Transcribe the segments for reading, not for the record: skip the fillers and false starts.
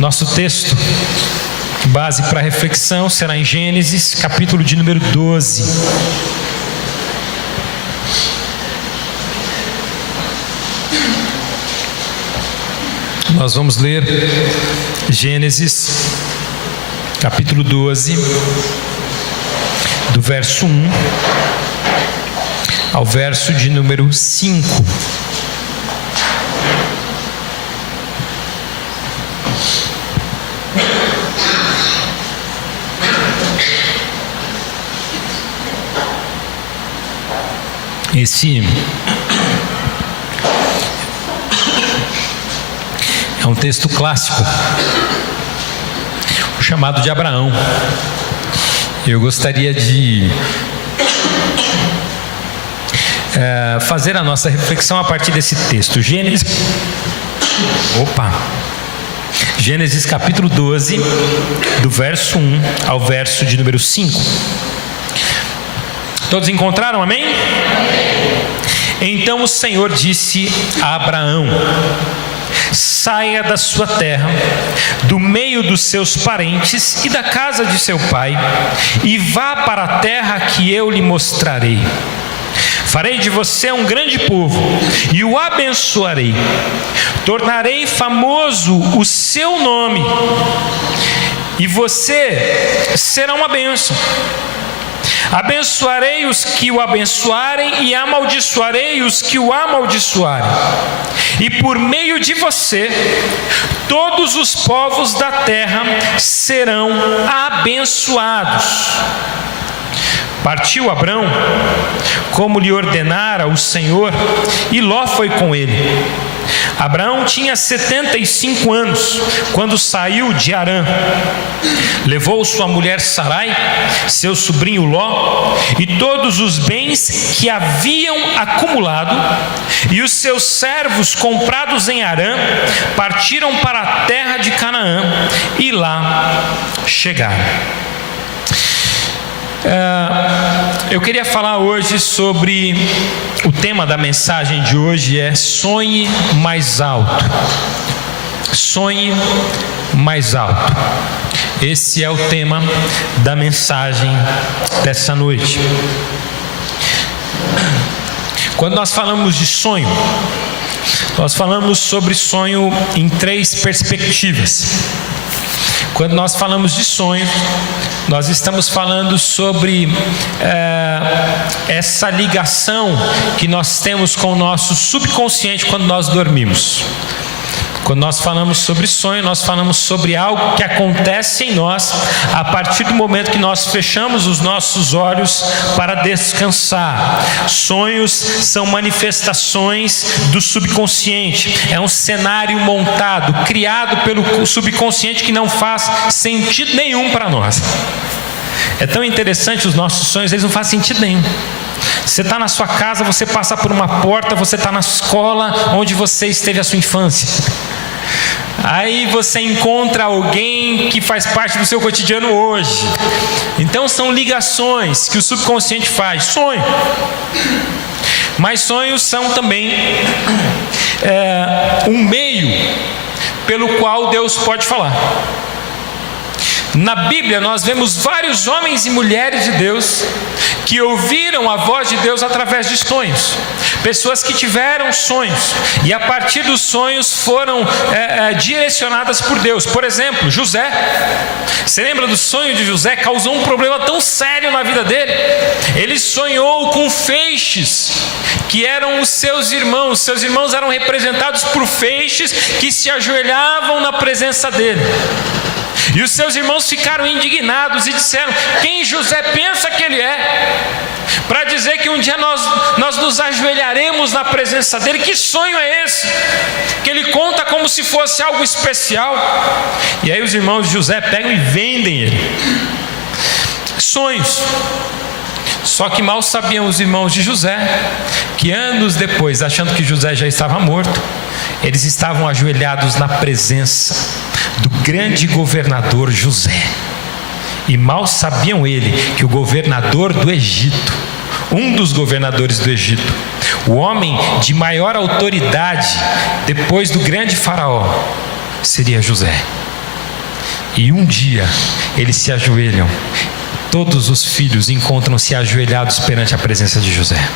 Nosso texto base para reflexão será em Gênesis, capítulo de número 12. Nós vamos ler Gênesis, capítulo 12, do verso 1 ao verso de número 5. Esse é um texto clássico, o chamado de Abraão. Eu gostaria de fazer a nossa reflexão a partir desse texto. Gênesis capítulo 12, do verso 1 ao verso de número 5. Todos encontraram? Amém? Então o Senhor disse a Abraão: saia da sua terra, do meio dos seus parentes e da casa de seu pai, e vá para a terra que eu lhe mostrarei. Farei de você um grande povo e o abençoarei. Tornarei famoso o seu nome, e você será uma bênção. Abençoarei os que o abençoarem e amaldiçoarei os que o amaldiçoarem. E por meio de você, todos os povos da terra serão abençoados. Partiu Abrão, como lhe ordenara o Senhor, e Ló foi com ele. Abraão tinha 75 anos, quando saiu de Harã. Levou sua mulher Sarai, seu sobrinho Ló, e todos os bens que haviam acumulado, e os seus servos comprados em Harã, partiram para a terra de Canaã, e lá chegaram. Eu queria falar hoje sobre o tema da mensagem de hoje é sonhe mais alto. Sonhe mais alto. Esse é o tema da mensagem dessa noite. Quando nós falamos de sonho, nós falamos sobre sonho em 3 perspectivas. Quando nós falamos de sonho, nós estamos falando sobre essa ligação que nós temos com o nosso subconsciente quando nós dormimos. Quando nós falamos sobre sonho, nós falamos sobre algo que acontece em nós a partir do momento que nós fechamos os nossos olhos para descansar. Sonhos são manifestações do subconsciente. É um cenário montado, criado pelo subconsciente que não faz sentido nenhum para nós. É tão interessante os nossos sonhos, eles não fazem sentido nenhum. Você está na sua casa, você passa por uma porta, você está na escola onde você esteve a sua infância. Aí você encontra alguém que faz parte do seu cotidiano hoje. Então são ligações que o subconsciente faz. Sonho. Mas sonhos são também um meio pelo qual Deus pode falar. Na Bíblia nós vemos vários homens e mulheres de Deus que ouviram a voz de Deus através de sonhos. Pessoas que tiveram sonhos e a partir dos sonhos foram direcionadas por Deus. Por exemplo, José. Você lembra do sonho de José? Causou um problema tão sério na vida dele. Ele sonhou com feixes que eram os seus irmãos. Seus irmãos eram representados por feixes que se ajoelhavam na presença dele. E os seus irmãos ficaram indignados e disseram: quem José pensa que ele é? Para dizer que um dia nós nos ajoelharemos na presença dele. Que sonho é esse? Que ele conta como se fosse algo especial. E aí os irmãos de José pegam e vendem ele. Sonhos. Só que mal sabiam os irmãos de José que anos depois, achando que José já estava morto, eles estavam ajoelhados na presença do grande governador José. E mal sabiam ele que o governador do Egito, um dos governadores do Egito, o homem de maior autoridade depois do grande faraó, seria José. E um dia eles se ajoelham. Todos os filhos encontram-se ajoelhados perante a presença de José.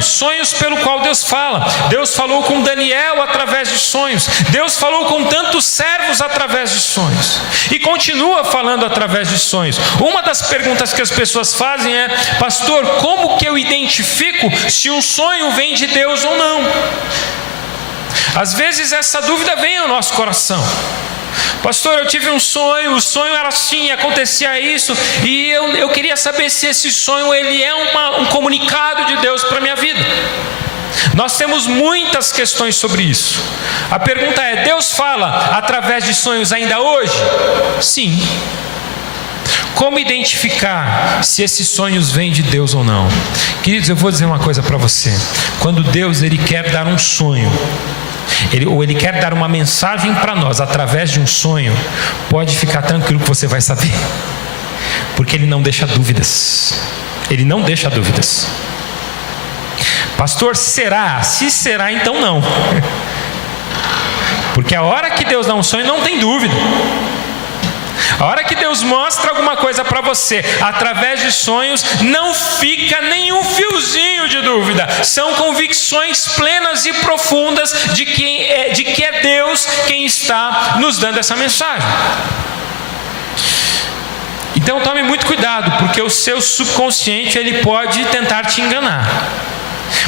Sonhos pelo qual Deus fala. Deus falou com Daniel através de sonhos. Deus falou com tantos servos através de sonhos. E continua falando através de sonhos. Uma das perguntas que as pessoas fazem é: pastor, como que eu identifico se um sonho vem de Deus ou não? Às vezes essa dúvida vem ao nosso coração. Pastor, eu tive um sonho, o sonho era assim, acontecia isso, e eu queria saber se esse sonho ele é um comunicado de Deus para a minha vida. Nós temos muitas questões sobre isso. A pergunta é: Deus fala através de sonhos ainda hoje? Sim. Como identificar se esses sonhos vêm de Deus ou não? Queridos, eu vou dizer uma coisa para você. Quando Deus ele quer dar um sonho, Ele quer dar uma mensagem para nós através de um sonho, pode ficar tranquilo que você vai saber, porque Ele não deixa dúvidas. Ele não deixa dúvidas. Pastor, será? Se será, então não. Porque a hora que Deus dá um sonho, não tem dúvida. A hora que Deus mostra alguma coisa para você através de sonhos, não fica nenhum fiozinho de dúvida. São convicções plenas e profundas de que é Deus quem está nos dando essa mensagem. Então tome muito cuidado, porque o seu subconsciente ele pode tentar te enganar.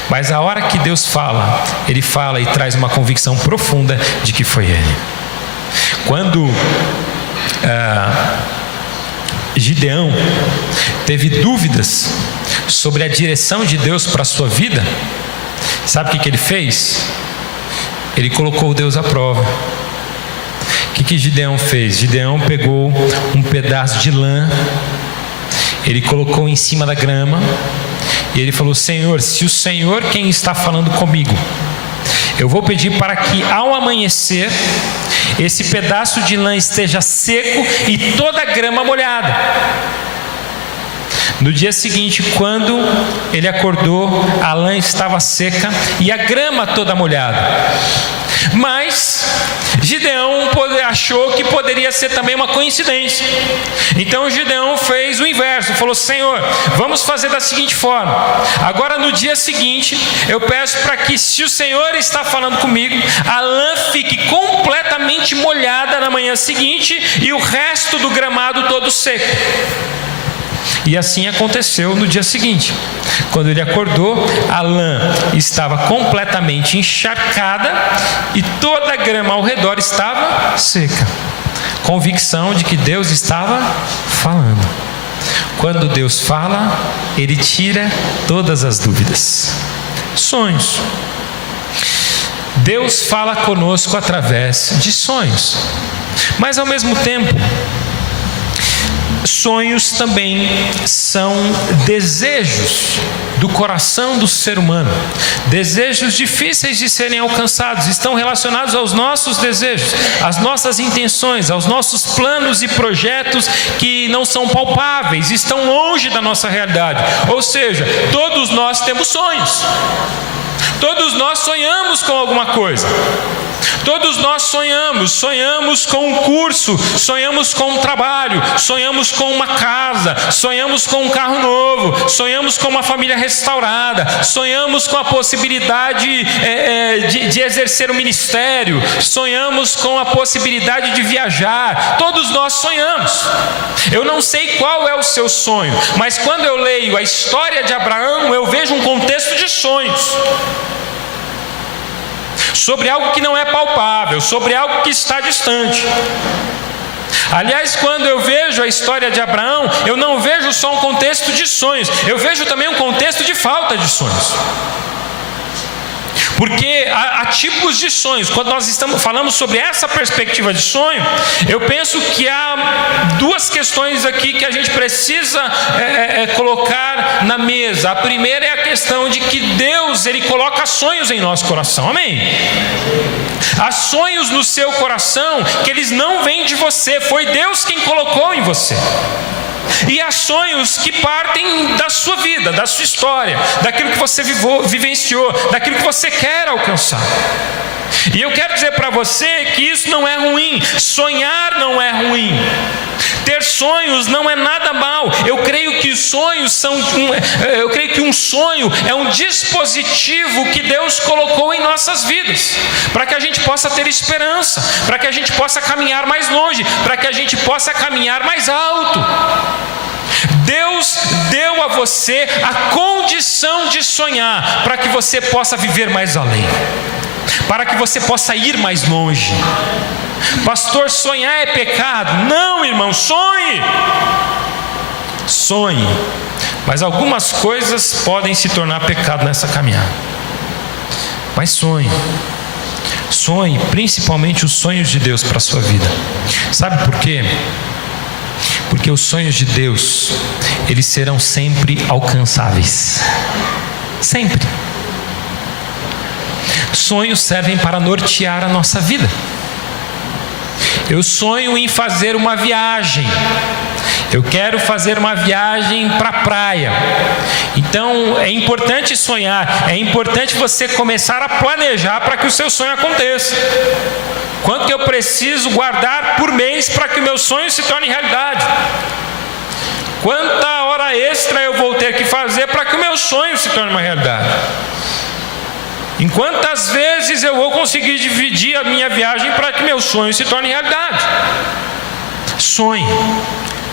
Mas a hora que Deus fala, Ele fala e traz uma convicção profunda de que foi Ele. Quando Gideão teve dúvidas sobre a direção de Deus para a sua vida, sabe o que ele fez? Ele colocou Deus à prova. O que Gideão fez? Gideão pegou um pedaço de lã, ele colocou em cima da grama, e ele falou: Senhor, se o Senhor quem está falando comigo, eu vou pedir para que ao amanhecer esse pedaço de lã esteja seco e toda a grama molhada. No dia seguinte, quando ele acordou, a lã estava seca e a grama toda molhada. Mas Gideão achou que poderia ser também uma coincidência. Então Gideão fez o inverso, falou: Senhor, vamos fazer da seguinte forma: agora no dia seguinte eu peço para que, se o Senhor está falando comigo, a lã fique completamente molhada na manhã seguinte e o resto do gramado todo seco. E assim aconteceu no dia seguinte. Quando ele acordou, a lã estava completamente encharcada e toda a grama ao redor estava seca. Convicção de que Deus estava falando. Quando Deus fala, Ele tira todas as dúvidas. Sonhos. Deus fala conosco através de sonhos. Mas ao mesmo tempo, sonhos também são desejos do coração do ser humano. Desejos difíceis de serem alcançados, estão relacionados aos nossos desejos, às nossas intenções, aos nossos planos e projetos que não são palpáveis, estão longe da nossa realidade. Ou seja, todos nós temos sonhos. Todos nós sonhamos com alguma coisa. Todos nós sonhamos com um curso, sonhamos com um trabalho, sonhamos com uma casa, sonhamos com um carro novo, sonhamos com uma família restaurada, sonhamos com a possibilidade de exercer um ministério, sonhamos com a possibilidade de viajar. Todos nós sonhamos. Eu não sei qual é o seu sonho, mas quando eu leio a história de Abraão, eu vejo um contexto de sonhos. Sobre algo que não é palpável, sobre algo que está distante. Aliás, quando eu vejo a história de Abraão, eu não vejo só um contexto de sonhos, eu vejo também um contexto de falta de sonhos. Porque há tipos de sonhos. Quando nós falamos sobre essa perspectiva de sonho, eu penso que há duas questões aqui que a gente precisa colocar na mesa. A primeira é a questão de que Deus, Ele coloca sonhos em nosso coração. Amém? Há sonhos no seu coração que eles não vêm de você, foi Deus quem colocou em você. E há sonhos que partem da sua vida, da sua história, daquilo que você vivenciou, daquilo que você quer alcançar. E eu quero dizer para você que isso não é ruim. Sonhar não é ruim. Ter sonhos não é nada mal. Eu creio que um sonho é um dispositivo que Deus colocou em nossas vidas, para que a gente possa ter esperança, para que a gente possa caminhar mais longe, para que a gente possa caminhar mais alto. Deus deu a você a condição de sonhar, para que você possa viver mais além, para que você possa ir mais longe. Pastor, sonhar é pecado? Não, irmão, sonhe. Sonhe. Mas algumas coisas podem se tornar pecado nessa caminhada. Mas sonhe. Sonhe, principalmente os sonhos de Deus para a sua vida. Sabe por quê? Porque os sonhos de Deus, eles serão sempre alcançáveis. Sempre. Sonhos servem para nortear a nossa vida. Eu sonho em fazer uma viagem. Eu quero fazer uma viagem para a praia. Então é importante sonhar. É importante você começar a planejar para que o seu sonho aconteça. Quanto que eu preciso guardar por mês para que o meu sonho se torne realidade? Quanta hora extra eu vou ter que fazer para que o meu sonho se torne uma realidade? Em quantas vezes eu vou conseguir dividir a minha viagem para que meu sonho se torne realidade? Sonhe,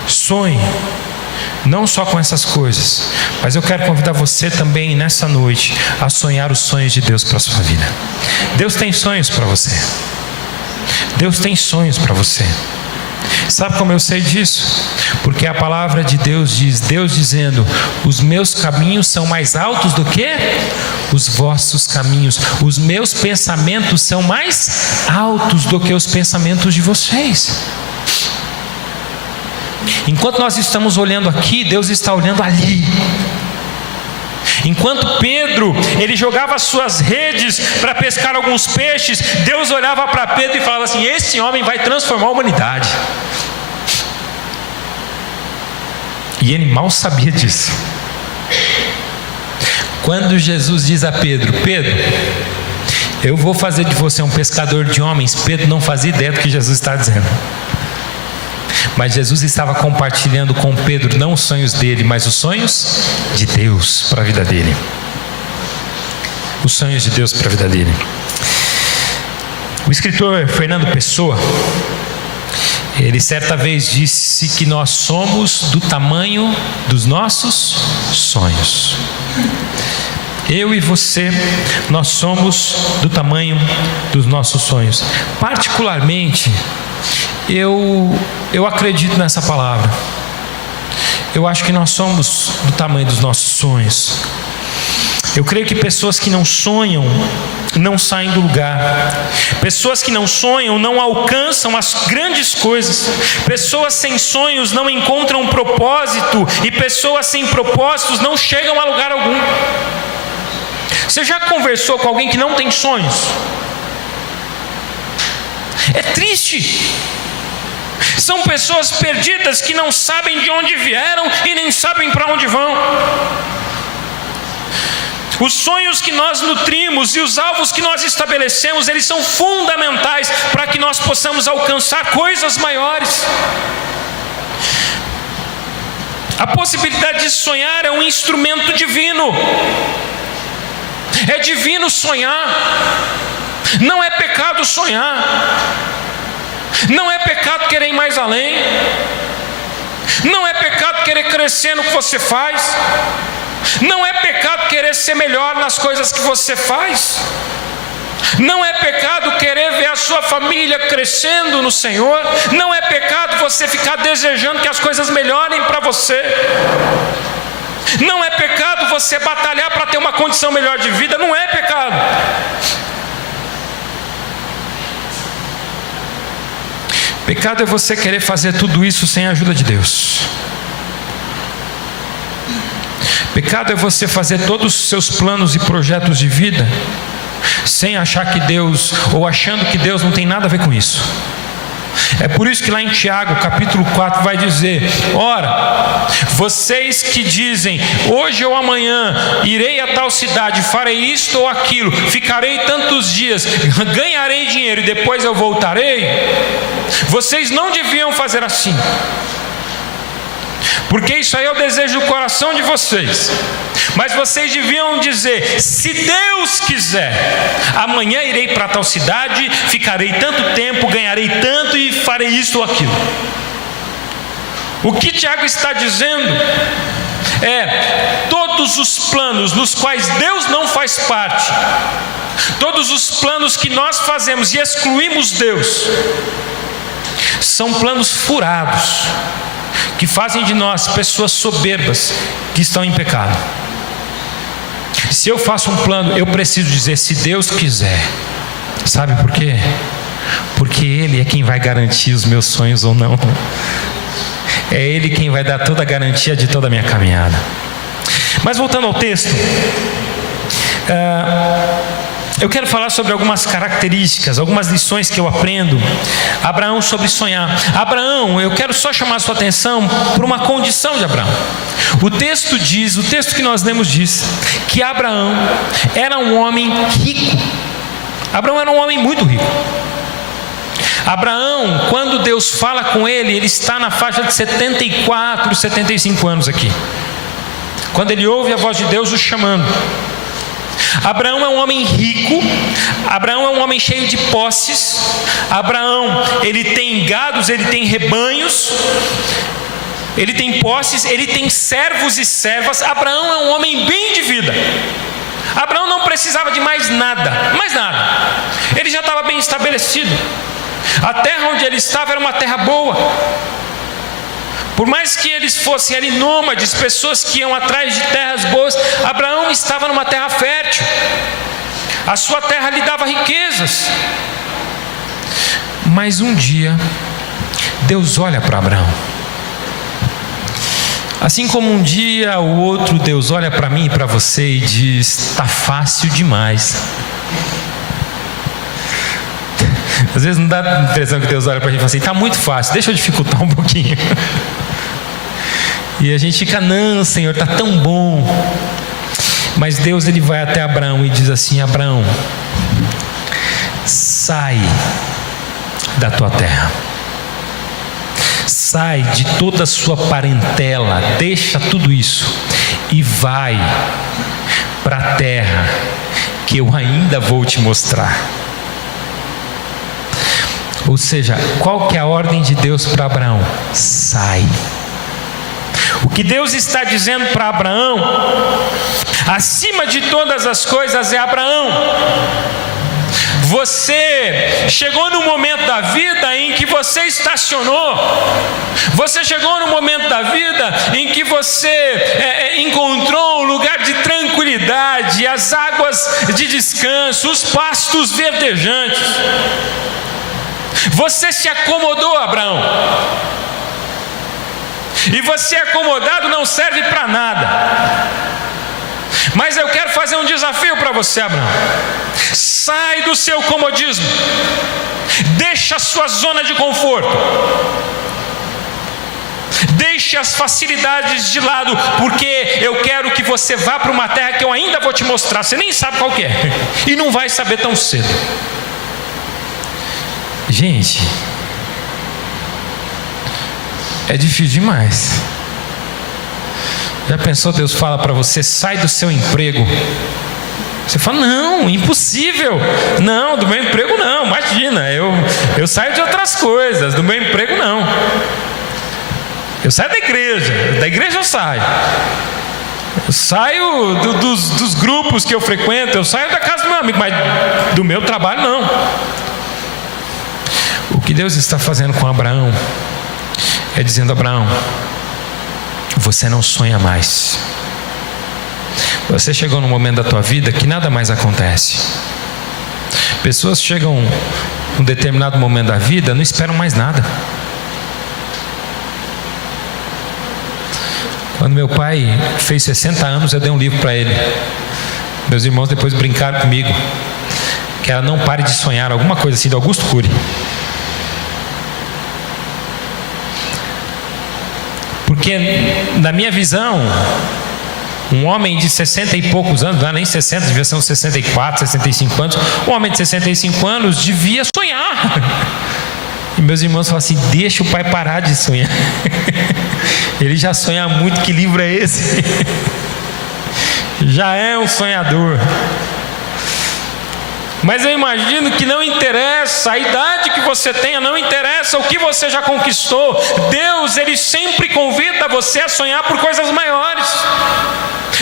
sonhe, não só com essas coisas, mas eu quero convidar você também nessa noite a sonhar os sonhos de Deus para a sua vida. Deus tem sonhos para você. Deus tem sonhos para você. Sabe como eu sei disso? Porque a palavra de Deus diz, Deus dizendo: os meus caminhos são mais altos do que os vossos caminhos, os meus pensamentos são mais altos do que os pensamentos de vocês. Enquanto nós estamos olhando aqui, Deus está olhando ali. Enquanto Pedro, ele jogava suas redes para pescar alguns peixes, Deus olhava para Pedro e falava assim: esse homem vai transformar a humanidade. E ele mal sabia disso. Quando Jesus diz a Pedro: Pedro, eu vou fazer de você um pescador de homens, Pedro não fazia ideia do que Jesus está dizendo. Mas Jesus estava compartilhando com Pedro não os sonhos dele, mas os sonhos de Deus para a vida dele. Os sonhos de Deus para a vida dele. O escritor Fernando Pessoa, ele certa vez disse que nós somos do tamanho dos nossos sonhos. Eu e você, nós somos do tamanho dos nossos sonhos. Particularmente, eu acredito nessa palavra. Eu acho que nós somos do tamanho dos nossos sonhos. Eu creio que pessoas que não sonham não saem do lugar. Pessoas que não sonham não alcançam as grandes coisas. Pessoas sem sonhos não encontram um propósito. E pessoas sem propósitos não chegam a lugar algum. Você já conversou com alguém que não tem sonhos? É triste. São pessoas perdidas que não sabem de onde vieram e nem sabem para onde vão. Os sonhos que nós nutrimos e os alvos que nós estabelecemos, eles são fundamentais para que nós possamos alcançar coisas maiores. A possibilidade de sonhar é um instrumento divino. É divino sonhar. Não é pecado sonhar. Não é pecado querer ir mais além. Não é pecado querer crescer no que você faz. Não é pecado querer ser melhor nas coisas que você faz. Não é pecado querer ver a sua família crescendo no Senhor. Não é pecado você ficar desejando que as coisas melhorem para você. Não é pecado você batalhar para ter uma condição melhor de vida. Não é pecado. Pecado é você querer fazer tudo isso sem a ajuda de Deus. Pecado é você fazer todos os seus planos e projetos de vida sem achar que Deus, ou achando que Deus não tem nada a ver com isso. É por isso que lá em Tiago, capítulo 4, vai dizer: ora, vocês que dizem, hoje ou amanhã irei a tal cidade, farei isto ou aquilo, ficarei tantos dias, ganharei dinheiro e depois eu voltarei, vocês não deviam fazer assim, porque isso aí é o desejo do coração de vocês. Mas vocês deviam dizer: se Deus quiser, amanhã irei para tal cidade, ficarei tanto tempo, ganharei tanto e farei isto ou aquilo. O que Tiago está dizendo é: todos os planos nos quais Deus não faz parte, todos os planos que nós fazemos e excluímos Deus, são planos furados, que fazem de nós pessoas soberbas que estão em pecado. Se eu faço um plano, eu preciso dizer: se Deus quiser. Sabe por quê? Porque Ele é quem vai garantir os meus sonhos ou não. É Ele quem vai dar toda a garantia de toda a minha caminhada. Mas voltando ao texto, eu quero falar sobre algumas características, algumas lições que eu aprendo. Abraão, sobre sonhar. Abraão, eu quero só chamar a sua atenção para uma condição de Abraão. O texto que nós lemos diz que Abraão era um homem rico. Abraão era um homem muito rico. Abraão, quando Deus fala com ele, ele está na faixa de 74, 75 anos aqui, quando ele ouve a voz de Deus o chamando. Abraão é um homem rico, Abraão é um homem cheio de posses. Abraão, ele tem gados, ele tem rebanhos, ele tem posses, ele tem servos e servas. Abraão é um homem bem de vida. Abraão não precisava de mais nada. Ele já estava bem estabelecido. A terra onde ele estava era uma terra boa. Por mais que eles fossem ali nômades, pessoas que iam atrás de terras boas, Abraão estava numa terra fértil. A sua terra lhe dava riquezas. Mas um dia, Deus olha para Abraão. Assim como um dia ou outro Deus olha para mim e para você e diz: está fácil demais. Às vezes não dá a impressão que Deus olha para a gente e fala assim: está muito fácil, deixa eu dificultar um pouquinho. E a gente fica: não, Senhor, está tão bom. Mas Deus, ele vai até Abraão e diz assim: Abraão, sai da tua terra, sai de toda a sua parentela, deixa tudo isso e vai para a terra que eu ainda vou te mostrar. Ou seja, qual que é a ordem de Deus para Abraão? Sai. O que Deus está dizendo para Abraão, acima de todas as coisas, é: Abraão, você chegou no momento da vida em que você estacionou. Você chegou no momento da vida em que você encontrou um lugar de tranquilidade, as águas de descanso, os pastos verdejantes. Você se acomodou, Abraão. E você acomodado não serve para nada. Mas eu quero fazer um desafio para você, Abraão. Sai do seu comodismo. Deixa a sua zona de conforto. Deixe as facilidades de lado, porque eu quero que você vá para uma terra que eu ainda vou te mostrar. Você nem sabe qual que é. E não vai saber tão cedo. Gente, é difícil demais. Já pensou, Deus fala para você: sai do seu emprego. Você fala: não, impossível. Não, do meu emprego não, imagina, eu saio de outras coisas, do meu emprego não. Eu saio da igreja eu saio. Eu saio dos grupos que eu frequento, eu saio da casa do meu amigo, mas do meu trabalho não. O que Deus está fazendo com Abraão é dizendo: Abraão, você não sonha mais. Você chegou num momento da tua vida que nada mais acontece. Pessoas chegam num determinado momento da vida, não esperam mais nada. Quando meu pai fez 60 anos, eu dei um livro para ele. Meus irmãos depois brincaram comigo, que era Não Pare de Sonhar, alguma coisa assim, do Augusto Cury. Porque, na minha visão, um homem de 60 e poucos anos, não é nem 60, devia ser uns 64, 65 anos, um homem de 65 anos devia sonhar. E meus irmãos falam assim: deixa o pai parar de sonhar. Ele já sonha muito, que livro é esse? Já é um sonhador. Mas eu imagino que não interessa a idade que você tenha, não interessa o que você já conquistou. Deus, Ele sempre convida você a sonhar por coisas maiores.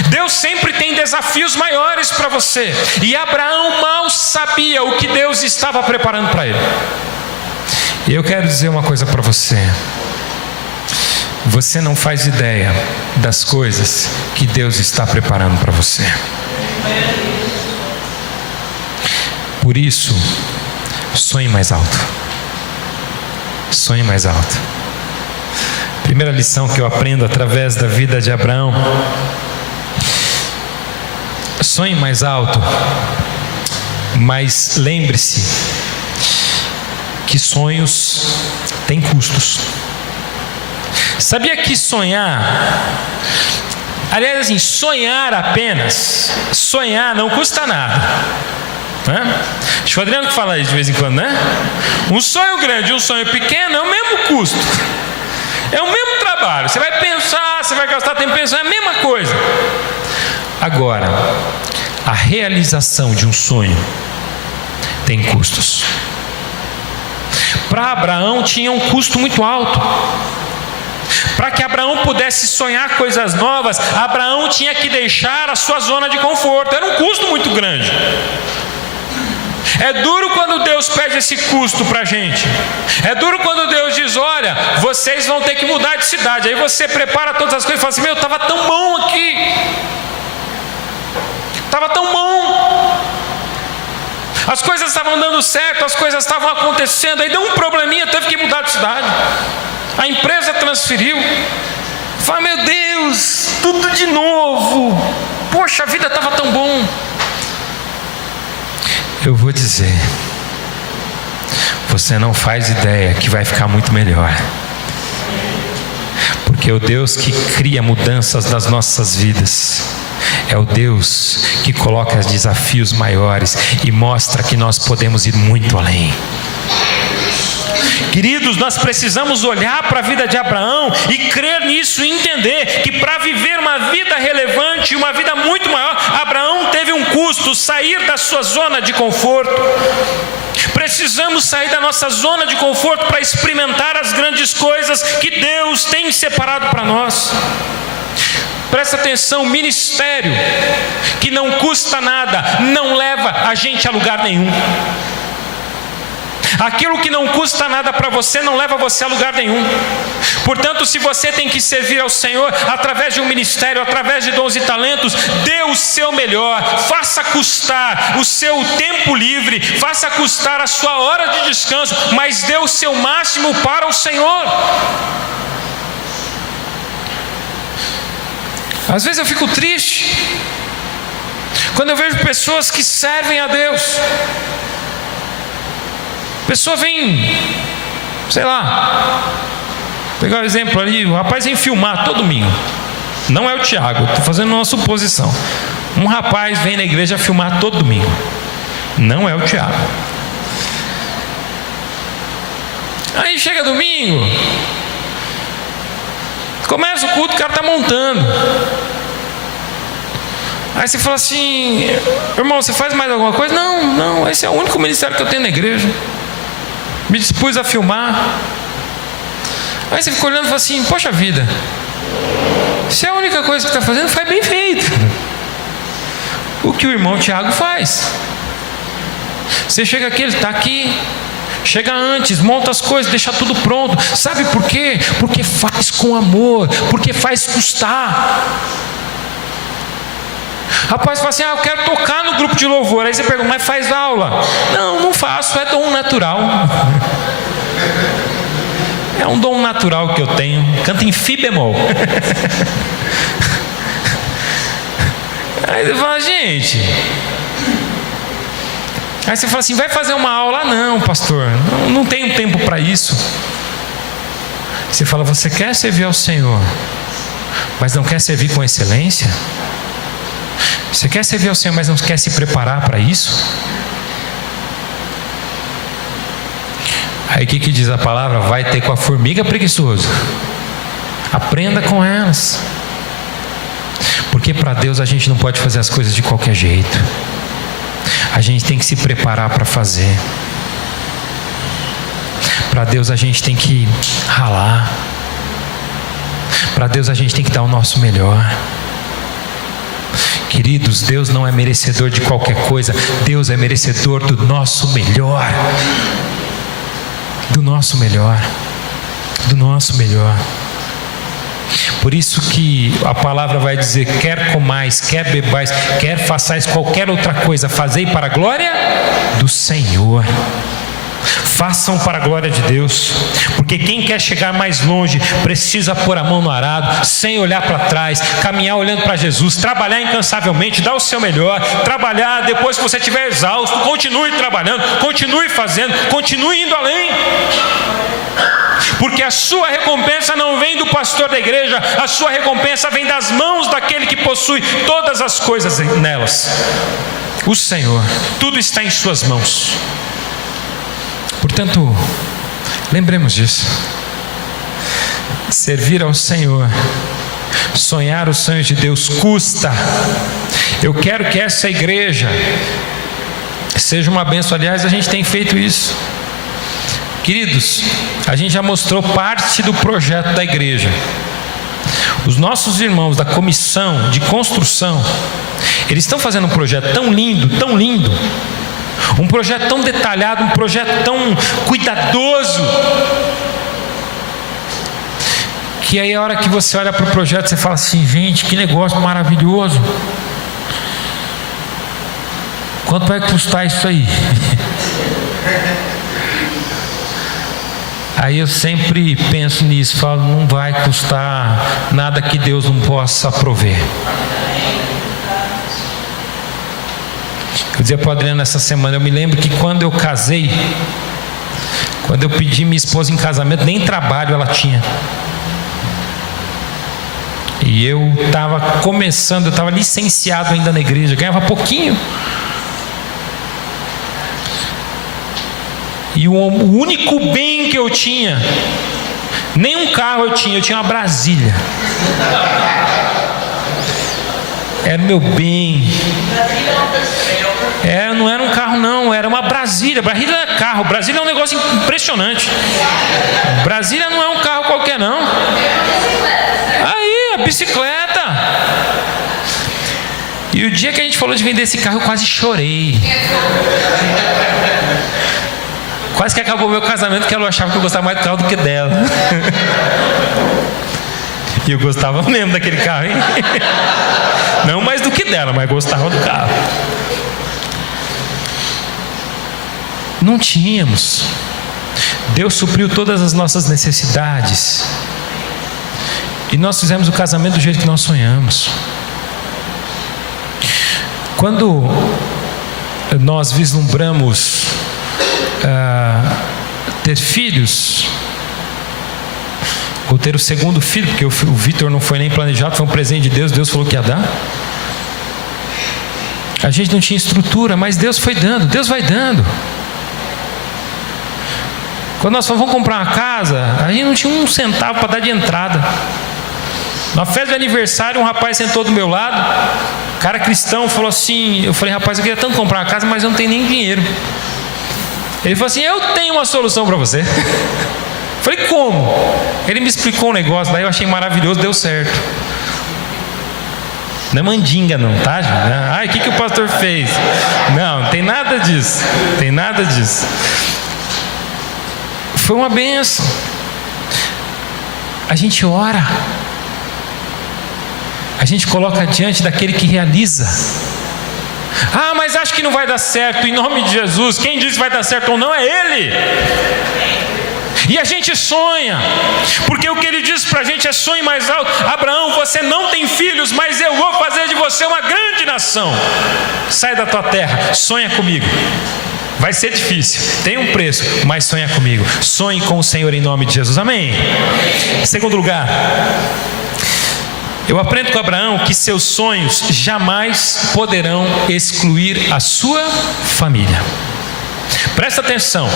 Deus sempre tem desafios maiores para você. E Abraão mal sabia o que Deus estava preparando para ele. E eu quero dizer uma coisa para você: você não faz ideia das coisas que Deus está preparando para você. Por isso, sonhe mais alto. Sonhe mais alto. Primeira lição que eu aprendo através da vida de Abraão: sonhe mais alto, mas lembre-se que sonhos têm custos. Sabia que sonhar, aliás, assim, sonhar apenas, sonhar não custa nada, né? Acho que o Adriano que fala isso de vez em quando, né? Um sonho grande e um sonho pequeno é o mesmo custo, é o mesmo trabalho. Você vai pensar, você vai gastar tempo pensando, é a mesma coisa. Agora, a realização de um sonho tem custos. Para Abraão tinha um custo muito alto. Para que Abraão pudesse sonhar coisas novas, Abraão tinha que deixar a sua zona de conforto. Era um custo muito grande. É duro quando Deus pede esse custo para a gente. É duro quando Deus diz: olha, vocês vão ter que mudar de cidade. Aí você prepara todas as coisas e fala assim: meu, estava tão bom aqui, estava tão bom, as coisas estavam dando certo, as coisas estavam acontecendo, aí deu um probleminha, teve que mudar de cidade, a empresa transferiu. Fala: meu Deus, tudo de novo, poxa, a vida estava tão bom. Eu vou dizer, você não faz ideia que vai ficar muito melhor. Porque o Deus que cria mudanças nas nossas vidas é o Deus que coloca desafios maiores e mostra que nós podemos ir muito além. Queridos, nós precisamos olhar para a vida de Abraão e crer nisso e entender que para viver uma vida relevante, uma vida muito maior, Abraão teve um custo: sair da sua zona de conforto. Precisamos sair da nossa zona de conforto para experimentar as grandes coisas que Deus tem separado para nós. Presta atenção: ministério que não custa nada não leva a gente a lugar nenhum. Aquilo que não custa nada para você não leva você a lugar nenhum. Portanto, se você tem que servir ao Senhor através de um ministério, através de dons e talentos, dê o seu melhor, faça custar o seu tempo livre, faça custar a sua hora de descanso, mas dê o seu máximo para o Senhor. Às vezes eu fico triste quando eu vejo pessoas que servem a Deus. A pessoa vem, sei lá, pegar o exemplo ali, o rapaz vem filmar todo domingo. Não é o Tiago, estou fazendo uma suposição. Um rapaz vem na igreja filmar todo domingo. Não é o Tiago. Aí chega domingo, começa o culto, o cara está montando. Aí você fala assim: irmão, você faz mais alguma coisa? Não, esse é o único ministério que eu tenho na igreja. Me dispus a filmar. Aí você fica olhando e fala assim: poxa vida, se é a única coisa que está fazendo, faz bem feito. O que o irmão Tiago faz? Você chega aqui, ele está aqui, chega antes, monta as coisas, deixa tudo pronto. Sabe por quê? Porque faz com amor, porque faz custar. Rapaz fala assim: eu quero tocar no grupo de louvor. Aí você pergunta: mas faz aula? Não faço, é dom natural. É um dom natural que eu tenho. Canto em fi bemol. Aí você fala: gente. Aí você fala assim: vai fazer uma aula? Não, pastor, não tenho tempo para isso. Você fala, você quer servir ao Senhor, mas não quer servir com excelência? Você quer servir ao Senhor, mas não quer se preparar para isso? Aí o que diz a palavra? Vai ter com a formiga preguiçoso. Aprenda com elas. Porque para Deus a gente não pode fazer as coisas de qualquer jeito. A gente tem que se preparar para fazer. Para Deus a gente tem que ralar. Para Deus a gente tem que dar o nosso melhor. Queridos, Deus não é merecedor de qualquer coisa. Deus é merecedor do nosso melhor. Do nosso melhor. Do nosso melhor. Por isso que a palavra vai dizer: quer comais, quer bebais, quer façais qualquer outra coisa, fazei para a glória do Senhor. Façam para a glória de Deus, porque quem quer chegar mais longe precisa pôr a mão no arado, sem olhar para trás, caminhar olhando para Jesus, trabalhar incansavelmente, dar o seu melhor, trabalhar. Depois que você estiver exausto, continue trabalhando, continue fazendo, continue indo além, porque a sua recompensa não vem do pastor da igreja, a sua recompensa vem das mãos daquele que possui todas as coisas nelas, o Senhor. Tudo está em suas mãos. Portanto, lembremos disso. Servir ao Senhor, sonhar os sonhos de Deus custa. Eu quero que essa igreja seja uma bênção. Aliás, a gente tem feito isso. Queridos, a gente já mostrou parte do projeto da igreja. Os nossos irmãos da comissão de construção, eles estão fazendo um projeto tão lindo, um projeto tão detalhado, um projeto tão cuidadoso, que aí a hora que você olha para o projeto, você fala assim: gente, que negócio maravilhoso. Quanto vai custar isso aí? Aí eu sempre penso nisso, falo, não vai custar nada que Deus não possa prover. Eu dizia para o Adriano essa semana, eu me lembro que quando eu casei, quando eu pedi minha esposa em casamento, nem trabalho ela tinha. E eu estava começando, eu estava licenciado ainda na igreja, ganhava pouquinho. E o único bem que eu tinha, nem um carro eu tinha uma Brasília. Era o meu bem. Não era um carro não, era uma Brasília. Brasília é carro, Brasília é um negócio impressionante. Brasília não é um carro qualquer não. Aí, a bicicleta. E o dia que a gente falou de vender esse carro, eu quase chorei. Quase que acabou meu casamento, porque ela achava que eu gostava mais do carro do que dela. E eu gostava mesmo daquele carro, hein? Não mais do que dela, mas gostava do carro. Não tínhamos. Deus supriu todas as nossas necessidades. E nós fizemos o casamento do jeito que nós sonhamos. Quando nós vislumbramos ter filhos, ou ter o segundo filho, porque o Vitor não foi nem planejado, foi um presente de Deus, Deus falou que ia dar. A gente não tinha estrutura, mas Deus foi dando, Deus vai dando. Quando nós falamos, vamos comprar uma casa, a gente não tinha um centavo para dar de entrada. Na festa de aniversário, um rapaz sentou do meu lado, cara cristão, falou assim, eu falei, rapaz, eu queria tanto comprar uma casa, mas eu não tenho nem dinheiro. Ele falou assim, eu tenho uma solução para você. Falei, como? Ele me explicou um negócio, daí eu achei maravilhoso, deu certo. Não é mandinga não, tá, gente? Ai, o que o pastor fez? Não tem nada disso. Tem nada disso. Foi uma benção. A gente ora. A gente coloca diante daquele que realiza. Ah, mas acho que não vai dar certo. Em nome de Jesus, quem diz que vai dar certo ou não é Ele. E a gente sonha, porque o que Ele diz para a gente é sonhe mais alto. Abraão, você não tem filhos, mas eu vou fazer de você uma grande nação. Sai da tua terra, sonha comigo. Vai ser difícil, tem um preço, mas sonha comigo. Sonhe com o Senhor em nome de Jesus, amém? Em segundo lugar, eu aprendo com Abraão que seus sonhos jamais poderão excluir a sua família. Presta atenção,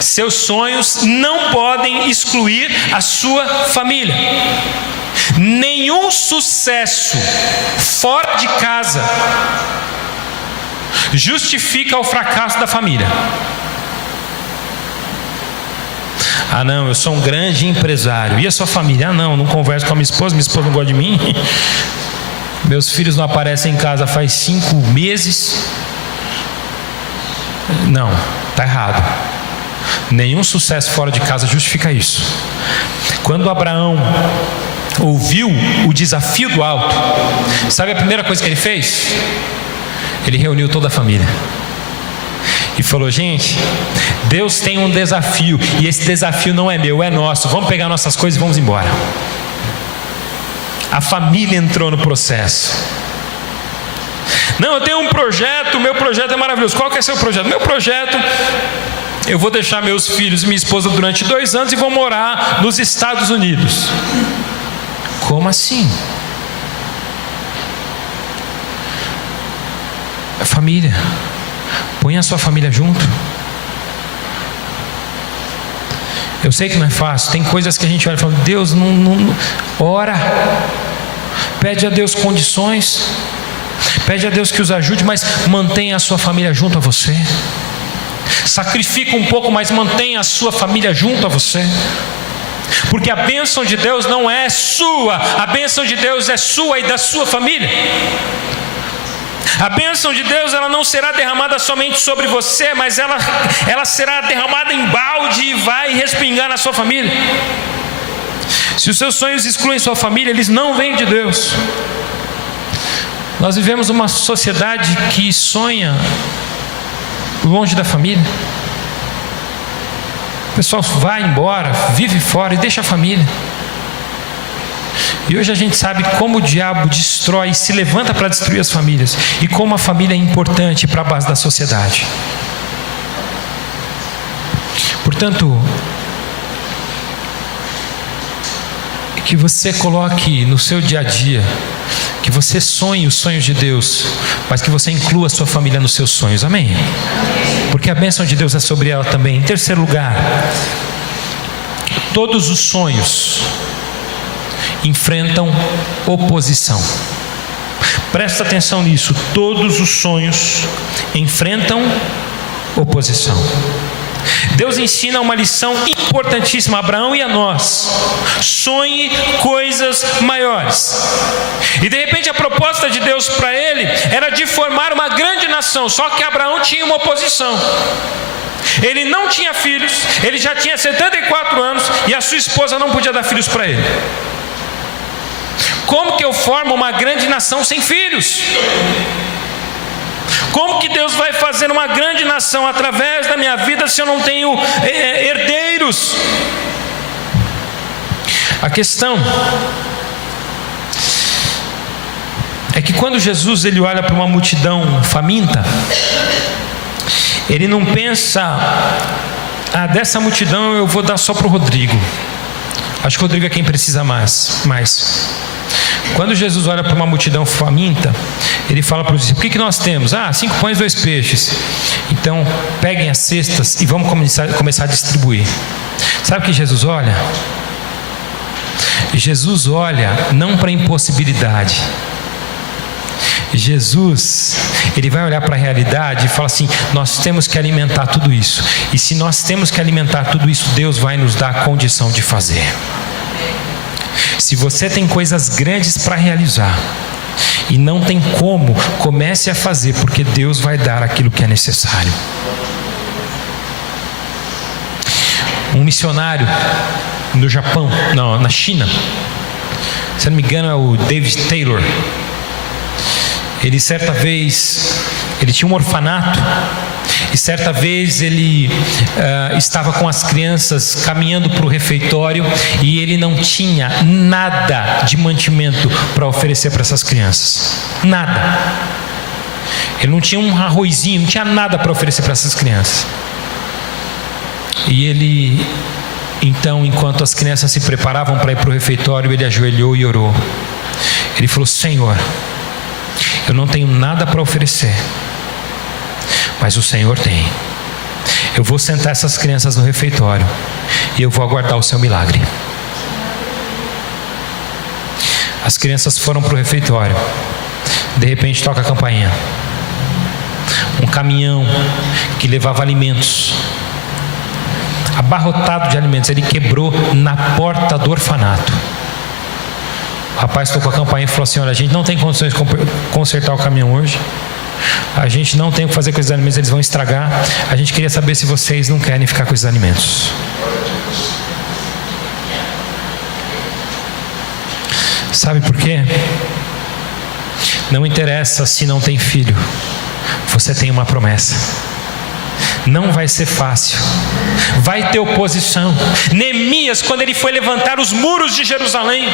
seus sonhos não podem excluir a sua família. Nenhum sucesso fora de casa justifica o fracasso da família. Ah não, eu sou um grande empresário. E a sua família? Ah não converso com a minha esposa não gosta de mim. Meus filhos não aparecem em casa faz 5 meses. Não, está errado. Nenhum sucesso fora de casa justifica isso. Quando Abraão ouviu o desafio do alto, sabe a primeira coisa que ele fez? Ele reuniu toda a família e falou: gente, Deus tem um desafio, e esse desafio não é meu, é nosso. Vamos pegar nossas coisas e vamos embora. A família entrou no processo. Não, eu tenho um projeto, meu projeto é maravilhoso. Qual que é seu projeto? Meu projeto, eu vou deixar meus filhos e minha esposa durante 2 anos e vou morar nos Estados Unidos. Como assim? Família, põe a sua família junto. Eu sei que não é fácil, tem coisas que a gente olha e fala: Deus, não ora, pede a Deus condições, pede a Deus que os ajude, mas mantenha a sua família junto a você. Sacrifica um pouco, mas mantenha a sua família junto a você. Porque a bênção de Deus não é sua, a bênção de Deus é sua e da sua família. A bênção de Deus, ela não será derramada somente sobre você, mas ela será derramada em balde e vai respingar na sua família. Se os seus sonhos excluem sua família, eles não vêm de Deus. Nós vivemos uma sociedade que sonha longe da família. O pessoal vai embora, vive fora e deixa a família. E hoje a gente sabe como o diabo destrói e se levanta para destruir as famílias, e como a família é importante para a base da sociedade. Portanto, que você coloque no seu dia a dia, que você sonhe os sonhos de Deus, mas que você inclua a sua família nos seus sonhos, amém? Porque a bênção de Deus é sobre ela também. Em terceiro lugar, todos os sonhos enfrentam oposição. Presta atenção nisso. Todos os sonhos enfrentam oposição. Deus ensina uma lição importantíssima a Abraão e a nós: sonhe coisas maiores. E de repente a proposta de Deus para ele era de formar uma grande nação. Só que Abraão tinha uma oposição. Ele não tinha filhos, ele já tinha 74 anos e a sua esposa não podia dar filhos para ele. Como que eu formo uma grande nação sem filhos? Como que Deus vai fazer uma grande nação através da minha vida se eu não tenho herdeiros? A questão é que quando Jesus ele olha para uma multidão faminta, ele não pensa: dessa multidão eu vou dar só para o Rodrigo. Acho que o Rodrigo é quem precisa mais. Quando Jesus olha para uma multidão faminta, ele fala para os discípulos: o que nós temos? 5 pães e 2 peixes. Então peguem as cestas e vamos começar a distribuir. Sabe o que Jesus olha? Jesus olha não para a impossibilidade. Jesus, ele vai olhar para a realidade e fala assim: nós temos que alimentar tudo isso. E se nós temos que alimentar tudo isso, Deus vai nos dar a condição de fazer. Se você tem coisas grandes para realizar e não tem como, comece a fazer, porque Deus vai dar aquilo que é necessário. Um missionário no Japão, na China, se não me engano é o David Taylor. Ele certa vez, ele tinha um orfanato, e certa vez ele estava com as crianças caminhando para o refeitório, e ele não tinha nada de mantimento para oferecer para essas crianças, nada. Ele não tinha um arrozinho, não tinha nada para oferecer para essas crianças. E ele, então, enquanto as crianças se preparavam para ir para o refeitório, ele ajoelhou e orou. Ele falou: Senhor, eu não tenho nada para oferecer, mas o Senhor tem. Eu vou sentar essas crianças no refeitório e eu vou aguardar o seu milagre. As crianças foram para o refeitório. De repente toca a campainha. Um caminhão que levava alimentos, abarrotado de alimentos, ele quebrou na porta do orfanato. O rapaz tocou a campainha e falou assim: olha, a gente não tem condições de consertar o caminhão hoje, a gente não tem o que fazer com esses alimentos, eles vão estragar. A gente queria saber se vocês não querem ficar com esses alimentos. Sabe por quê? Não interessa se não tem filho, você tem uma promessa. Não vai ser fácil, vai ter oposição. Neemias, quando ele foi levantar os muros de Jerusalém,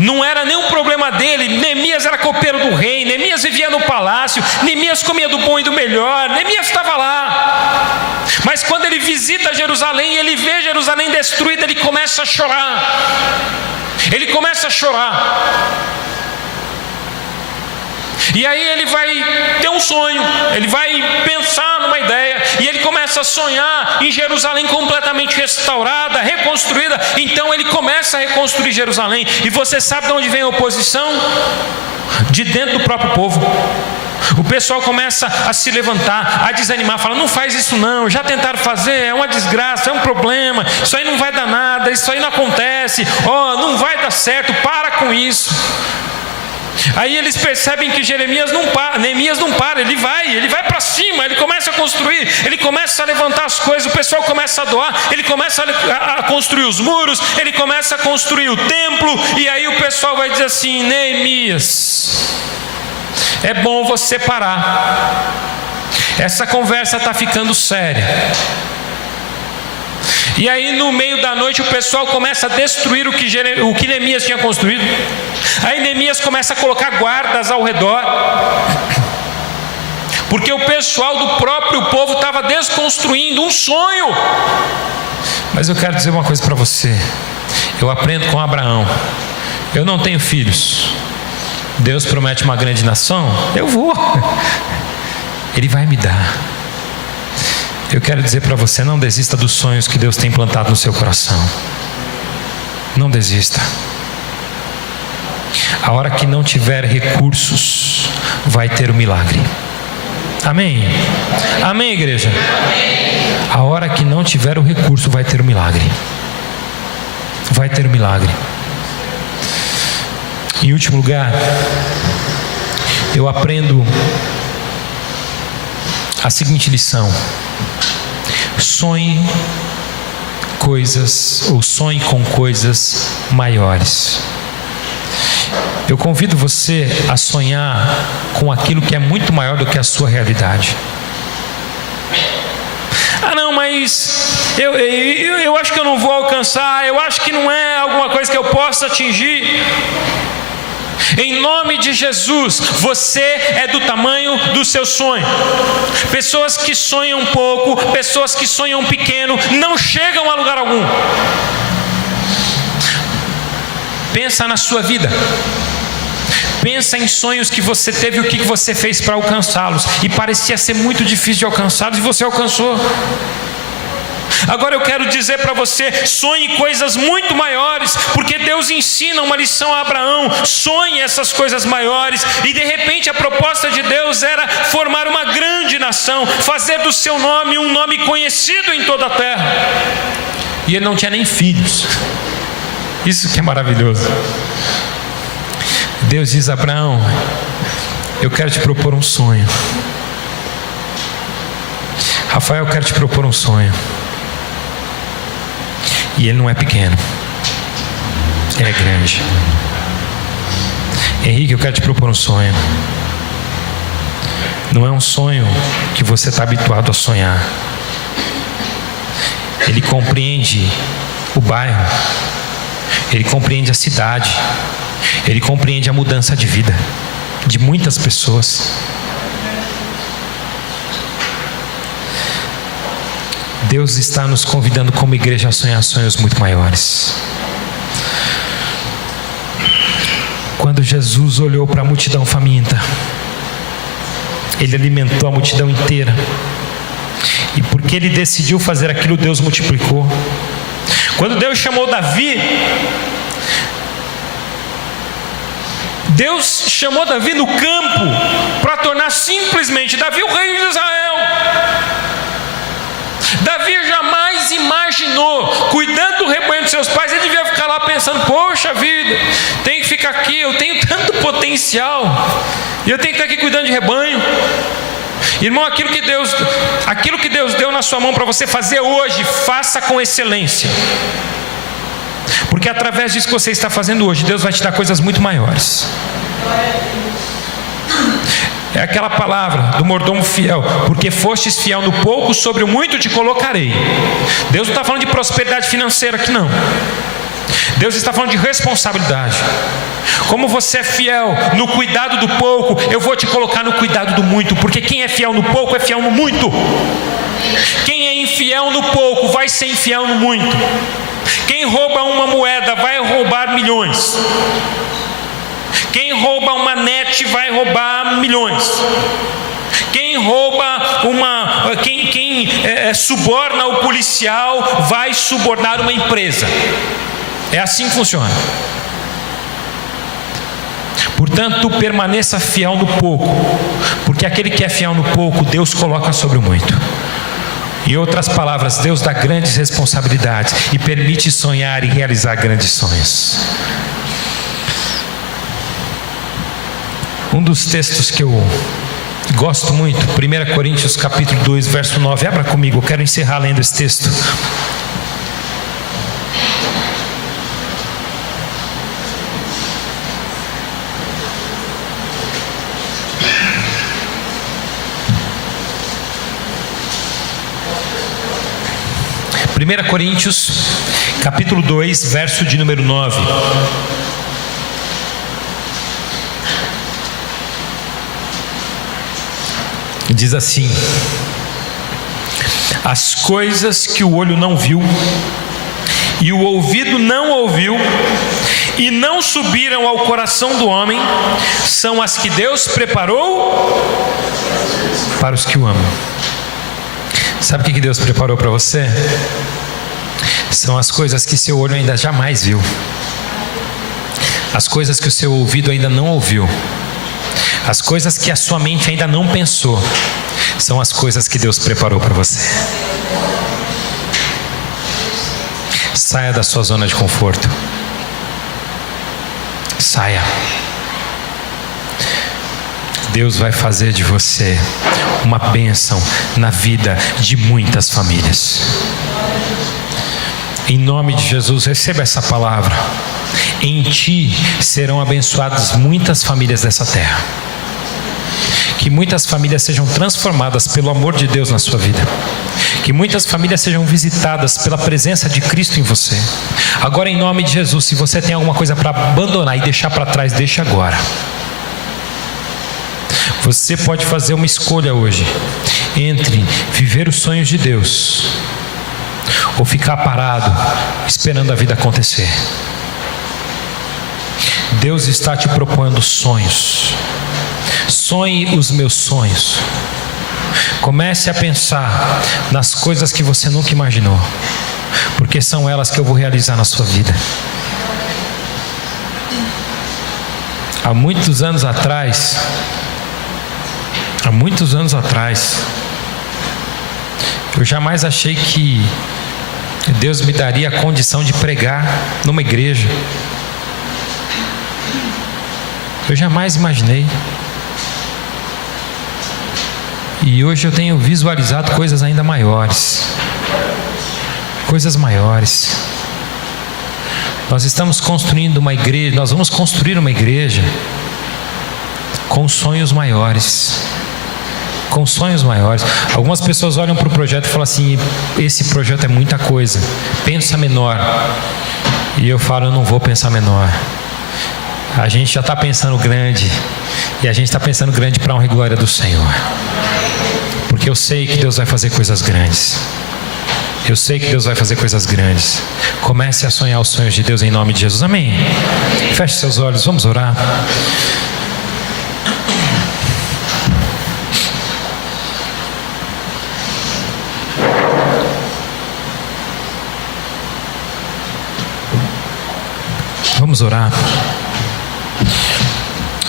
não era nenhum problema dele. Neemias era copeiro do rei, Neemias vivia no palácio, Neemias comia do bom e do melhor, Neemias estava lá. Mas quando ele visita Jerusalém e ele vê Jerusalém destruída, ele começa a chorar. Ele começa a chorar. E aí ele vai ter um sonho, ele vai pensar numa ideia, e ele começa a sonhar em Jerusalém completamente restaurada, reconstruída. Então ele começa a reconstruir Jerusalém. E você sabe de onde vem a oposição? De dentro do próprio povo. O pessoal começa a se levantar, a desanimar, fala: não faz isso não, já tentaram fazer, é uma desgraça, é um problema, isso aí não vai dar nada, isso aí não acontece, não vai dar certo, para com isso. Aí eles percebem que Neemias não para, ele vai para cima, ele começa a construir, ele começa a levantar as coisas, o pessoal começa a doar, ele começa a construir os muros, ele começa a construir o templo. E aí o pessoal vai dizer assim: Neemias, é bom você parar, essa conversa está ficando séria. E aí no meio da noite o pessoal começa a destruir o que Neemias tinha construído. Aí Neemias começa a colocar guardas ao redor, porque o pessoal do próprio povo estava desconstruindo um sonho. Mas eu quero dizer uma coisa para você. Eu aprendo com Abraão. Eu não tenho filhos. Deus promete uma grande nação, eu vou. Ele vai me dar. Eu quero dizer para você: não desista dos sonhos que Deus tem plantado no seu coração. Não desista. A hora que não tiver recursos, vai ter o milagre. Amém? Amém, igreja? A hora que não tiver o recurso, vai ter o milagre. Vai ter o milagre. Em último lugar, eu aprendo a seguinte lição: sonhe com coisas maiores. Eu convido você a sonhar com aquilo que é muito maior do que a sua realidade. Não, mas eu acho que eu não vou alcançar, eu acho que não é alguma coisa que eu possa atingir. Em nome de Jesus, você é do tamanho do seu sonho. Pessoas que sonham pouco, pessoas que sonham pequeno, não chegam a lugar algum. Pensa na sua vida. Pensa em sonhos que você teve, o que você fez para alcançá-los, e parecia ser muito difícil de alcançá-los, e você alcançou. Agora eu quero dizer para você: sonhe coisas muito maiores, porque Deus ensina uma lição a Abraão: sonhe essas coisas maiores. E de repente a proposta de Deus era formar uma grande nação, fazer do seu nome um nome conhecido em toda a terra. E ele não tinha nem filhos. Isso que é maravilhoso. Deus diz a Abraão: eu quero te propor um sonho. Rafael, eu quero te propor um sonho. E ele não é pequeno, ele é grande. Henrique, eu quero te propor um sonho. Não é um sonho que você está habituado a sonhar. Ele compreende o bairro, ele compreende a cidade, ele compreende a mudança de vida. de muitas pessoas. Deus está nos convidando como igreja a sonhar sonhos muito maiores. Quando Jesus olhou para a multidão faminta, Ele alimentou a multidão inteira. E porque Ele decidiu fazer aquilo, Deus multiplicou. Quando Deus chamou Davi, Deus chamou Davi no campo para tornar simplesmente Davi o rei de Israel. Davi jamais imaginou, cuidando do rebanho de seus pais, ele devia ficar lá pensando: poxa vida, tem que ficar aqui, eu tenho tanto potencial, e eu tenho que estar aqui cuidando de rebanho. Irmão, aquilo que Deus deu na sua mão para você fazer hoje, faça com excelência. Porque através disso que você está fazendo hoje, Deus vai te dar coisas muito maiores. É aquela palavra do mordomo fiel: porque fostes fiel no pouco, sobre o muito te colocarei. Deus não está falando de prosperidade financeira aqui, não. Deus está falando de responsabilidade. Como você é fiel no cuidado do pouco, eu vou te colocar no cuidado do muito. Porque quem é fiel no pouco é fiel no muito. Quem é infiel no pouco vai ser infiel no muito. Quem rouba uma moeda vai roubar milhões. Quem rouba uma net vai roubar milhões. Quem rouba quem suborna o policial vai subornar uma empresa. É assim que funciona. Portanto, permaneça fiel no pouco, porque aquele que é fiel no pouco, Deus coloca sobre o muito. Em outras palavras, Deus dá grandes responsabilidades e permite sonhar e realizar grandes sonhos. Um dos textos que eu gosto muito, 1 Coríntios capítulo 2, verso 9. Abra comigo, eu quero encerrar lendo esse texto. Primeira Coríntios capítulo 2, verso de número 9. Diz assim: as coisas que o olho não viu, e o ouvido não ouviu, e não subiram ao coração do homem, são as que Deus preparou para os que o amam. Sabe o que Deus preparou para você? São as coisas que seu olho ainda jamais viu, as coisas que o seu ouvido ainda não ouviu, as coisas que a sua mente ainda não pensou, são as coisas que Deus preparou para você. Saia da sua zona de conforto. Saia. Deus vai fazer de você uma bênção na vida de muitas famílias. Em nome de Jesus, receba essa palavra. Em ti serão abençoadas muitas famílias dessa terra. Que muitas famílias sejam transformadas pelo amor de Deus na sua vida. Que muitas famílias sejam visitadas pela presença de Cristo em você. Agora, em nome de Jesus, se você tem alguma coisa para abandonar e deixar para trás, deixe agora. Você pode fazer uma escolha hoje entre viver os sonhos de Deus ou ficar parado esperando a vida acontecer. Deus está te propondo sonhos. Sonhe os meus sonhos. Comece a pensar nas coisas que você nunca imaginou, porque são elas que eu vou realizar na sua vida. Há muitos anos atrás, eu jamais achei que Deus me daria a condição de pregar numa igreja. Eu jamais imaginei. E hoje eu tenho visualizado coisas ainda maiores. Coisas maiores. Nós estamos construindo uma igreja, nós vamos construir uma igreja com sonhos maiores. Com sonhos maiores. Algumas pessoas olham para o projeto e falam assim: esse projeto é muita coisa, pensa menor. E eu falo: eu não vou pensar menor. A gente já está pensando grande. E a gente está pensando grande para a honra e glória do Senhor. Porque eu sei que Deus vai fazer coisas grandes. Eu sei que Deus vai fazer coisas grandes. Comece a sonhar os sonhos de Deus em nome de Jesus. Amém? Feche seus olhos, vamos orar. Vamos orar.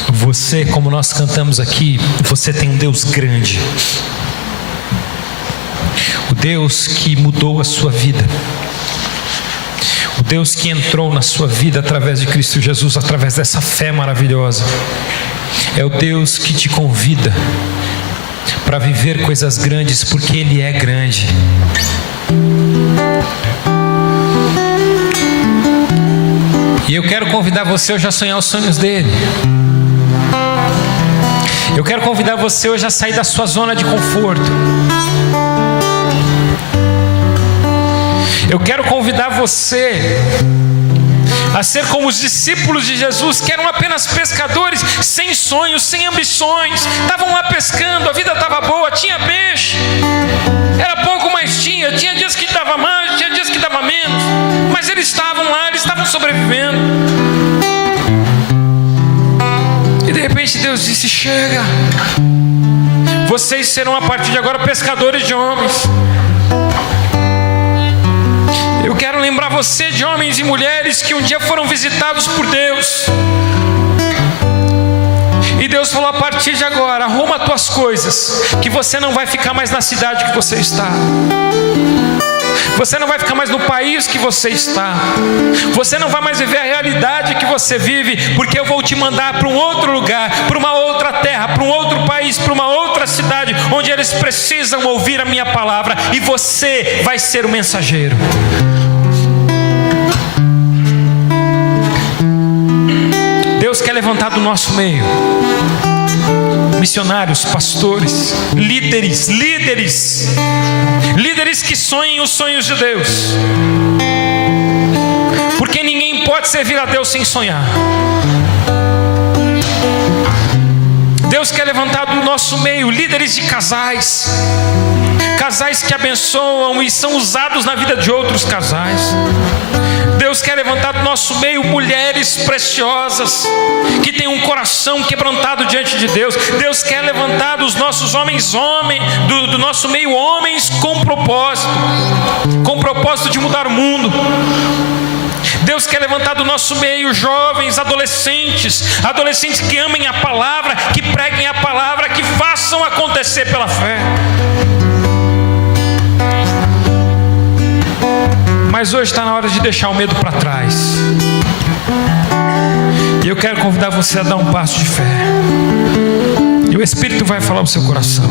Você, como nós cantamos aqui, você tem um Deus grande. O Deus que mudou a sua vida. O Deus que entrou na sua vida através de Cristo Jesus, através dessa fé maravilhosa. É o Deus que te convida para viver coisas grandes, porque Ele é grande. E eu quero convidar você hoje a sonhar os sonhos dele. Eu quero convidar você hoje a sair da sua zona de conforto. Eu quero convidar você a ser como os discípulos de Jesus, que eram apenas pescadores, sem sonhos, sem ambições. Estavam lá pescando, a vida estava boa, tinha peixe. Era pouco, mas tinha dias que dava mais, tinha dias que dava menos. Mas eles estavam lá, eles estavam sobrevivendo. E de repente Deus disse: chega, vocês serão a partir de agora pescadores de homens. Eu quero lembrar você de homens e mulheres que um dia foram visitados por Deus. E Deus falou: a partir de agora, arruma as tuas coisas, que você não vai ficar mais na cidade que você está. Você não vai ficar mais no país que você está. Você não vai mais viver a realidade que você vive, porque eu vou te mandar para um outro lugar, para uma outra terra, para um outro país, para uma outra cidade, onde eles precisam ouvir a minha palavra, e você vai ser o mensageiro. Deus quer levantar do nosso meio missionários, pastores, líderes que sonhem os sonhos de Deus, porque ninguém pode servir a Deus sem sonhar. Deus quer levantar do nosso meio líderes de casais que abençoam e são usados na vida de outros casais. Deus quer levantar do nosso meio mulheres preciosas, que têm um coração quebrantado diante de Deus. Deus quer levantar dos nossos homens, do nosso meio homens com propósito de mudar o mundo. Deus quer levantar do nosso meio jovens, adolescentes que amem a palavra, que preguem a palavra, que façam acontecer pela fé. Mas hoje está na hora de deixar o medo para trás. E eu quero convidar você a dar um passo de fé. E o Espírito vai falar no seu coração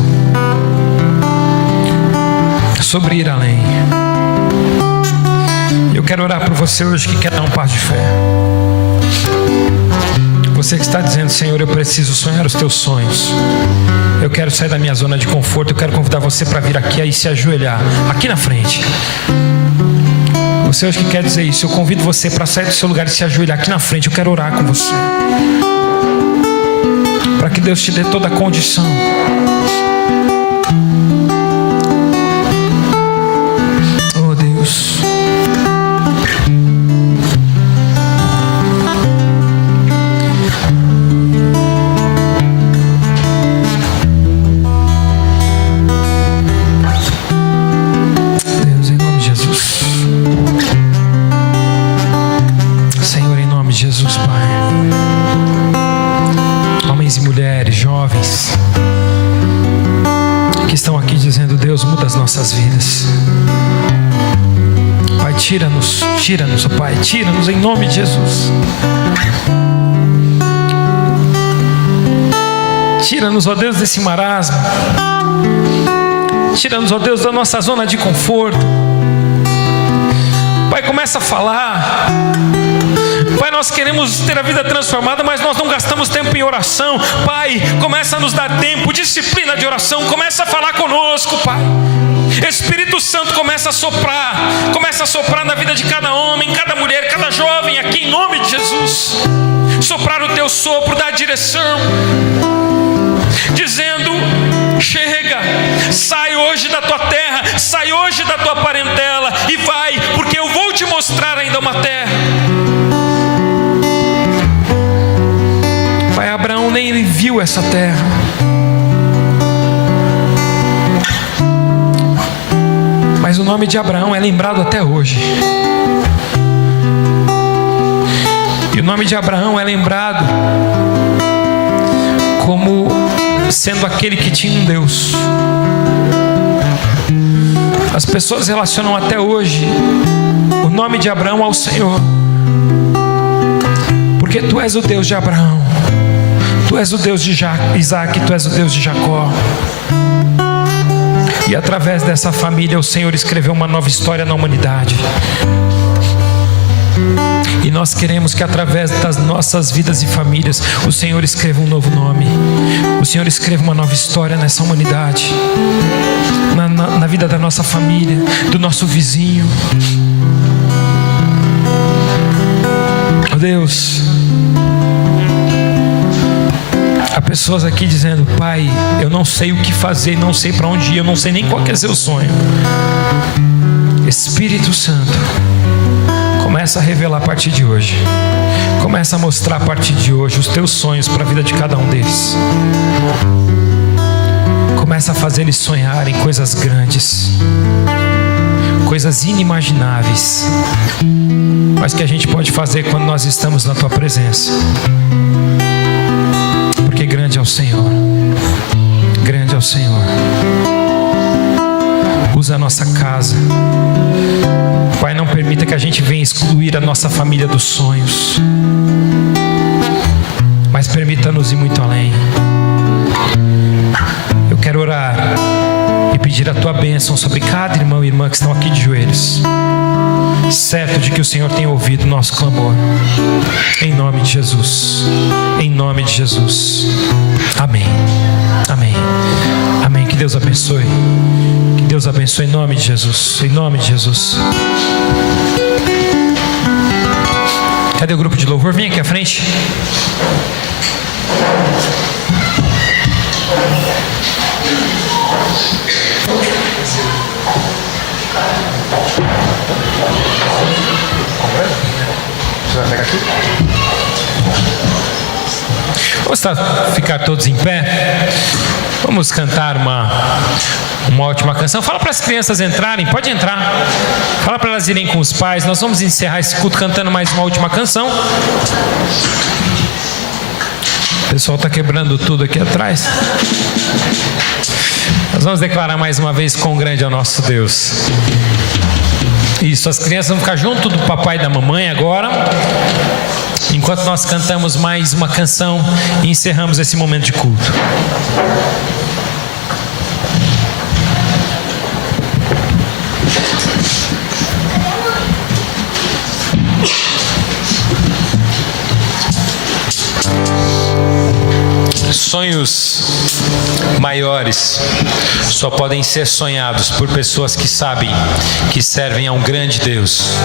sobre ir além. Eu quero orar por você hoje que quer dar um passo de fé. Você que está dizendo: Senhor, eu preciso sonhar os teus sonhos. Eu quero sair da minha zona de conforto. Eu quero convidar você para vir aqui e se ajoelhar aqui na frente. Você hoje que quer dizer isso, eu convido você para sair do seu lugar e se ajoelhar aqui na frente. Eu quero orar com você, para que Deus te dê toda a condição. Oh Deus, Jesus, Pai, homens e mulheres, jovens, que estão aqui dizendo: Deus, muda as nossas vidas. Pai, tira-nos, oh Pai, tira-nos em nome de Jesus. Tira-nos, ó Deus, desse marasmo. Tira-nos, ó Deus, da nossa zona de conforto. Pai, começa a falar. Pai, nós queremos ter a vida transformada, mas nós não gastamos tempo em oração. Pai, começa a nos dar tempo, disciplina de oração. Começa a falar conosco, Pai. Espírito Santo, começa a soprar na vida de cada homem, cada mulher, cada jovem aqui, em nome de Jesus. soprar o teu sopro, dar direção, dizendo: chega, sai hoje da tua terra, sai hoje da tua parentela e vai, porque eu vou te mostrar ainda uma terra. Pai, Abraão nem viu essa terra, mas o nome de Abraão é lembrado até hoje. E o nome de Abraão é lembrado como sendo aquele que tinha um Deus. As pessoas relacionam até hoje o nome de Abraão ao Senhor, porque tu és o Deus de Abraão, tu és o Deus de Isaac, tu és o Deus de Jacó. E através dessa família o Senhor escreveu uma nova história na humanidade. E nós queremos que através das nossas vidas e famílias o Senhor escreva um novo nome, o Senhor escreva uma nova história nessa humanidade, na vida da nossa família, do nosso vizinho. Oh Deus, há pessoas aqui dizendo: Pai, eu não sei o que fazer, não sei para onde ir, eu não sei nem qual que é seu sonho. Espírito Santo, começa a revelar a partir de hoje. Começa a mostrar a partir de hoje os teus sonhos para a vida de cada um deles. Começa a fazer eles sonharem coisas grandes, coisas inimagináveis, mas que a gente pode fazer quando nós estamos na tua presença. Porque grande é o Senhor, grande é o Senhor. Usa a nossa casa, Pai, não permita que a gente venha excluir a nossa família dos sonhos, mas permita-nos ir muito além. Eu quero orar e pedir a tua bênção sobre cada irmão e irmã que estão aqui de joelhos, certo de que o Senhor tem ouvido o nosso clamor. Em nome de Jesus, em nome de Jesus. Amém, amém, amém. Que Deus abençoe. Deus abençoe em nome de Jesus, em nome de Jesus. Cadê o grupo de louvor? Vem aqui à frente. Você vai pegar aqui? Vamos ficar todos em pé. Vamos cantar uma última canção. Fala para as crianças entrarem, pode entrar. Fala para elas irem com os pais. Nós vamos encerrar esse culto cantando mais uma última canção. O pessoal está quebrando tudo aqui atrás. Nós vamos declarar mais uma vez: quão grande é o nosso Deus. Isso, as crianças vão ficar junto do papai e da mamãe agora, enquanto nós cantamos mais uma canção e encerramos esse momento de culto. Sonhos maiores só podem ser sonhados por pessoas que sabem que servem a um grande Deus.